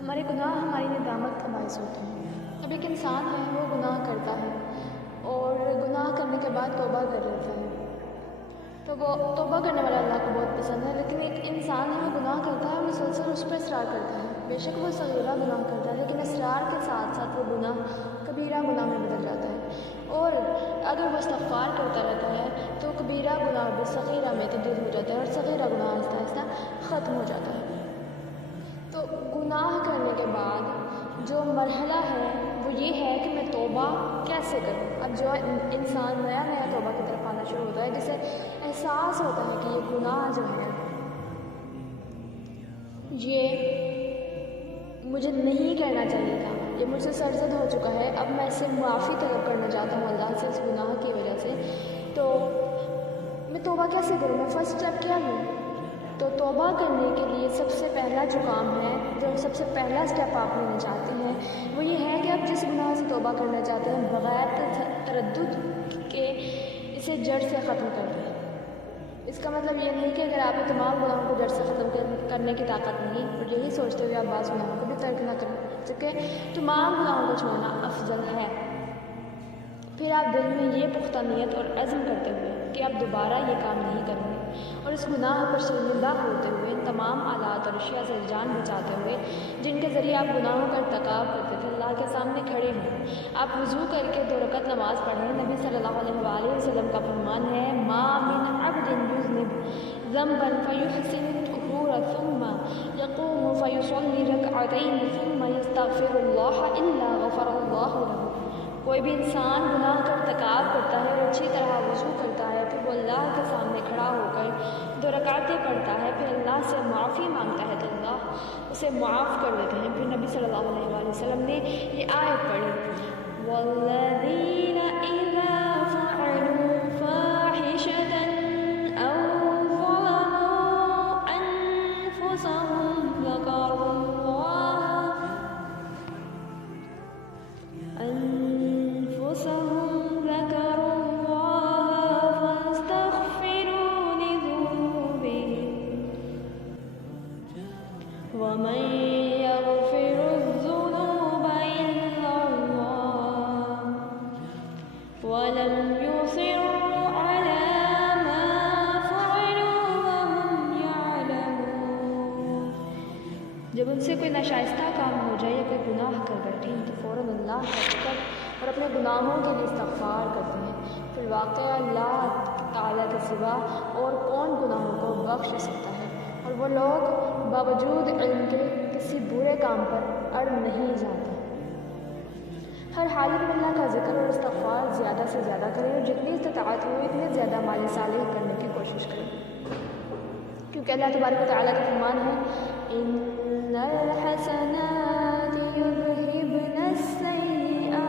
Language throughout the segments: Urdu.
ہمارے گناہ ہماری ندامت کا باعث ہوتے ہیں۔ اب ایک انسان ہے وہ گناہ کرتا ہے اور گناہ کرنے کے بعد توبہ کر لیتا ہے، تو وہ توبہ کرنے والا اللہ کو بہت پسند ہے۔ لیکن ایک انسان ہے وہ گناہ کرتا ہے اور مسلسل اس پر اصرار کرتا ہے، بے شک وہ صغیرہ گناہ کرتا ہے لیکن اصرار کے ساتھ ساتھ وہ گناہ کبیرہ گناہ میں بدل جاتا ہے، اور اگر وہ استغفار کرتا رہتا ہے تو کبیرہ گناہ بھی صغیرہ میں تبدیل ہو جاتا ہے اور صغیرہ گناہ آہستہ آہستہ ختم ہو جاتا ہے۔ تو گناہ کرنے کے بعد جو مرحلہ ہے وہ یہ ہے کہ میں توبہ کیسے کروں۔ اب جو انسان نیا توبہ کی طرف آنا شروع ہوتا ہے، جسے احساس ہوتا ہے کہ یہ گناہ جو ہے یہ مجھے نہیں کرنا چاہیے تھا، یہ مجھ سے سرزد ہو چکا ہے، اب میں اس سے معافی طلب کرنا چاہتا ہوں اللہ سے اس گناہ کی وجہ سے، تو میں توبہ کیسے کروں، میں فرسٹ اسٹیپ کیا لوں؟ تو توبہ کرنے کے لیے سب سے پہلا جو کام ہے، جو سب سے پہلا اسٹیپ آپ لینا چاہتے ہیں وہ یہ ہے کہ آپ جس گناہ سے توبہ کرنا چاہتے ہیں بغیر تردد کے اسے جڑ سے ختم کر دیں۔ اس کا مطلب یہ نہیں کہ اگر آپ کو تمام گناہوں کو جڑ سے ختم کرنے کی طاقت نہیں اور یہی سوچتے ہوئے آپ بعض گناہوں کو بھی ترک نہ کر سکے، تمام گناہوں کو چھوڑنا افضل ہے۔ پھر آپ دل میں یہ پختہ نیت اور عزم کرتے ہوئے کہ آپ دوبارہ یہ کام نہیں کریں گے، اور اس گناہ پر شرمندہ ہوتے ہوئے تمام آلات اور اشیاء سے جان بچاتے ہوئے جن کے ذریعے آپ گناہوں کا ارتکاب کرتے تھے اللہ کے سامنے کھڑے ہیں۔ آپ وضو کر کے 2 رکعت نماز پڑھیں۔ نبی صلی اللہ علیہ وآلہ وسلم کا فرمان ہے ما من عبد یذنب ذنبا فیحسن الطہور ثم یقوم فیصلی رکعتین ثم یستغفر اللہ الا غفر اللہ له۔ کوئی بھی انسان گناہ کا ارتکاب کرتا ہے اور اچھی طرح وضو کرتا ہے، پھر وہ اللہ کے سامنے کھڑا ہو کر 2 رکعتیں پڑھتا ہے، پھر اللہ سے معافی مانگتا ہے تو اللہ اسے معاف کر دیتے ہیں۔ پھر نبی صلی اللہ علیہ وآلہ وسلم نے یہ آیت پڑھی والذین اذا فعلوا فاحشة او ظلموا انفسهم ذکروا ومن يغفر الذنوب إلا الله ولم يصروا على ما فعلوا وهم يعلمون۔ جب ان سے کوئی ناشائستہ کام ہو جائے یا کوئی گناہ کر بیٹھیں تو فوراً اللہ کا ذکر اور اپنے گناہوں کے لیے استغفار کرتے ہیں۔ پھر واقعہ اللہ تعالیٰ کے سوا اور کون گناہوں کو بخش سکتا ہے، اور وہ لوگ باوجود علم کے کسی برے کام پر اڑ نہیں جاتے۔ ہر حالت میں اللہ کا ذکر اور استغفار زیادہ سے زیادہ کریں اور جتنی استطاعت ہو اتنے زیادہ مال صالح کرنے کی کوشش کریں، کیونکہ اللہ تبارک و تعالیٰ کا فرمان ہے ان الحسنات یذہبن السیئات،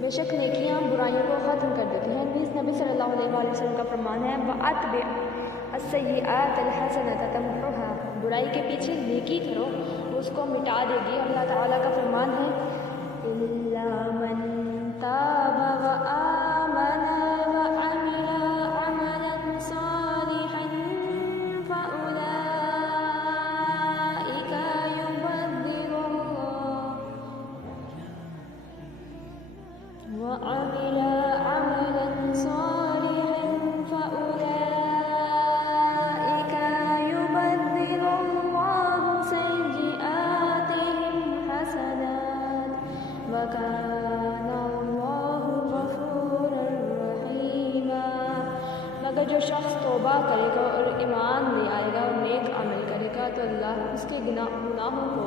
بے شک نیکیاں برائیوں کو ختم کر دیتی ہیں۔ نبی صلی اللہ علیہ وآلہ وسلم کا فرمان ہے وَأَتْبِعْ السَّيِّئَاتَ الْحَسَنَةَ تَمْحُوهَا، برائی کے پیچھے نیکی کرو وہ اس کو مٹا دے گی۔ اللہ تعالیٰ کا فرمان ہے إِلَّا مَن تَابَ وَآمَنَ وَعَمِلَ عَمَلًا صَالِحًا فَأُولَئِكَ يُبَدِّلُ اللَّهُ وَعَمِلَ عَمَلًا صَالِحًا فَأُولَئِكَ يُبَدِّلُ اللَّهُ سَيِّئَاتِهِمْ حَسَنَاتٍ وَكَانَ اللَّهُ غَفُورًا رَحِيمًا۔ مگر جو شخص توبہ کرے گا اور ایمان لے آئے گا اور نیک عمل کرے گا تو اللہ اس کے گناہوں کو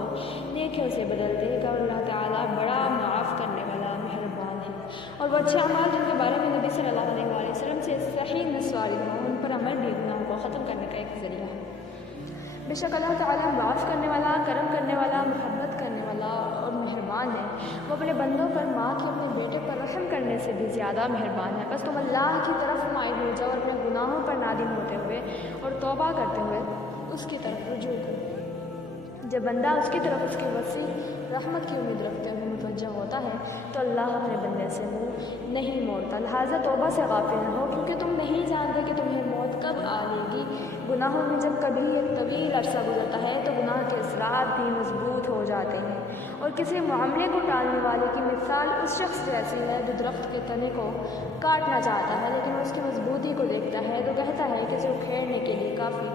نیکیوں سے بدل دے گا، اور اللہ تعالیٰ بڑا معاف کرنے والا مہربان ہے۔ اور وہ اچھے اعمال جن کے بارے میں نبی صلی اللہ علیہ وآلہ وسلم سے صحیح نسواری ہو، ان پر عمل بھی گناہوں کو ختم کرنے کا ایک ذریعہ ہے۔ بے شک اللہ تعالیٰ معاف کرنے والا، کرم کرنے والا، محبت کرنے والا اور مہربان ہے۔ وہ اپنے بندوں پر ماں کے اپنے بیٹے پر رحم کرنے سے بھی زیادہ مہربان ہے۔ بس تم اللہ کی طرف مائل ہو جاؤ اور اپنے گناہوں پر نادم ہوتے ہوئے اور توبہ کرتے ہوئے اس کی طرف رجوع کرو۔ جب بندہ اس کی طرف اس کی وسیع رحمت کی امید رکھتے ہوئے متوجہ ہوتا ہے تو اللہ اپنے بندے سے منہ نہیں موڑتا۔ لہٰذا توبہ سے غافل نہ ہو، کیونکہ تم نہیں جانتے کہ تمہیں موت کب آ لے گی۔ گناہوں میں جب کبھی ایک طویل عرصہ گزرتا ہے تو گناہ کے اثرات بھی مضبوط ہو جاتے ہیں، اور کسی معاملے کو ٹالنے والے کی مثال اس شخص جیسی ہے جو درخت کے تنے کو کاٹنا چاہتا ہے لیکن اس کی مضبوطی کو دیکھتا ہے تو کہتا ہے کہ اسے اکھیڑنے کے لیے کافی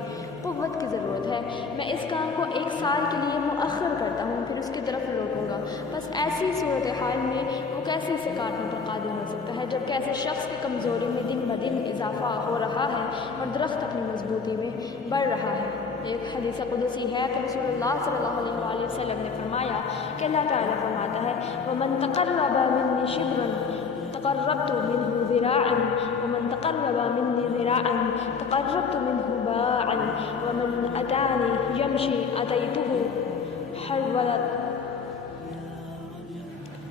قوت کی ضرورت ہے۔ میں اس کام کو 1 سال کے لیے مؤخر کرتا ہوں، پھر اس کی طرف لوٹوں گا۔ بس ایسی صورتحال میں وہ کیسے اسے کاٹنے پر قادر ہو سکتا ہے جبکہ ایسے شخص کی کمزوری میں دن بدن اضافہ ہو رہا ہے اور درخت اپنی مضبوطی میں بڑھ رہا ہے۔ ایک حدیث قدسی ہے کہ رسول اللہ صلی اللہ علیہ وآلہ وسلم نے فرمایا کہ اللہ تعالیٰ فرماتا ہے وَمَن تَقَرَّبَ مِنِّي شِبْرًا تقربت منه ذراعا ومن تقرب مني ذراعا تقربت منه باعا ومن أتاني يمشي أتيته حرولا۔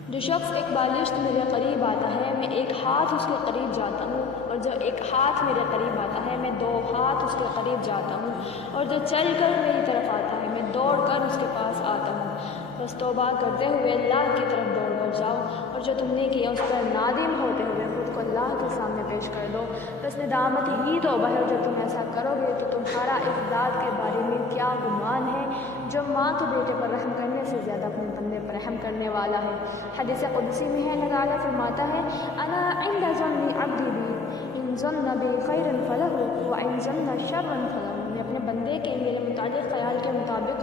جو شخص ایک بالشت میرے قریب آتا ہے میں 1 ہاتھ اس کے قریب جاتا ہوں، اور جو 1 ہاتھ میرے قریب آتا ہے میں 2 ہاتھ اس کے قریب جاتا ہوں، اور جو چل کر میری طرف آتا ہے میں دوڑ کر اس کے پاس آتا ہوں۔ بس توبہ کرتے ہوئے اللہ کی طرف دوڑ کر جاؤ، اور جو تم نے کیا اس پر نادم ہوتے ہوئے خود کو اللہ کے سامنے پیش کر دو۔ بس ندامت ہی توبہ ہے، جب تم ایسا کرو گے تو تمہارا اس ذات کے بارے میں کیا گمان ہے جو ماں کے بیٹے پر رحم کرنے سے زیادہ اپنے بندے پر رحم کرنے والا ہے۔ حدیث قدسی میں ہے اللہ تعالیٰ فرماتا ہے انا عند ظن عبدی بی ان ظن بی خیرا فلہ وان ظن شرا فلہ۔ میں اپنے بندے کے میرے متعلق خیال کے مطابق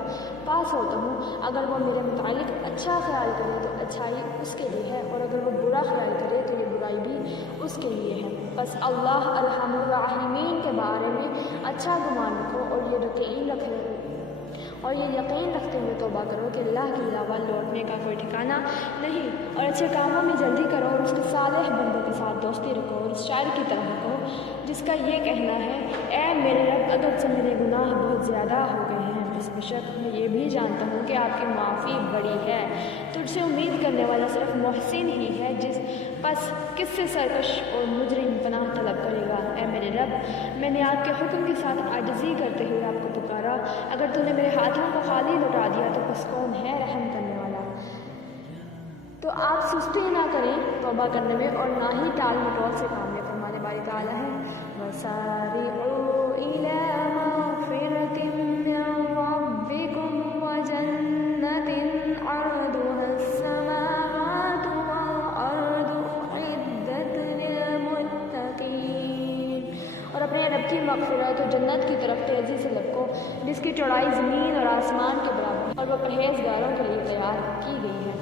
پاس ہوتا ہوں، اگر وہ میرے متعلق اچھا خیال کرے تو اچھائی اس کے لیے ہے، اور اگر وہ برا خیال کرے تو یہ برائی بھی اس کے لیے ہے۔ بس اللہ ارحم الراحمین کے بارے میں اچھا گمان رکھو اور یہ یقین رکھتے ہوئے توبہ کرو کہ اللہ کے علاوہ لوٹنے کا کوئی ٹھکانہ نہیں، اور اچھے کاموں میں جلدی کرو اور اس کے صالح بندوں کے ساتھ دوستی رکھو، اور اس شاعر کی طرح رکھو جس کا یہ کہنا ہے اے میرے رب اگرچہ میرے گناہ بہت زیادہ ہو گئے ہیں، بس بشک میں یہ بھی جانتا ہوں کہ آپ کی معافی بڑی ہے، تجھ سے امید کرنے والا صرف محسن ہی ہے، پس کس سے سرکش اور مجرم پناہ طلب کرے گا۔ اے میرے رب میں نے آپ کے حکم کے ساتھ عاجزی کرتے ہوئے آپ کو پکارا، اگر تو نے میرے ہاتھوں کو خالی لوٹا دیا تو بس کون ہے رحم کرنے والا۔ تو آپ سستی نہ کریں توبہ کرنے میں اور نہ ہی ٹال مٹول سے کام لیں۔ فرمانے والی تعالیٰ ہے وَسَارِعُوا إِلَىٰ مَغْفِرَةٍ مِّن رَّبِّكُمْ وَجَنَّةٍ عَرْضُهَا السَّمَاوَاتُ وَالْأَرْضُ أُعِدَّتْ لِلْمُتَّقِينَ۔ اور اپنے رب کی مغفرت اور جنت کی طرف تیزی سے لپکو جس کی چوڑائی زمین اور آسمان کے برابر، اور وہ پرہیزگاروں کے لیے تیار کی گئی ہے۔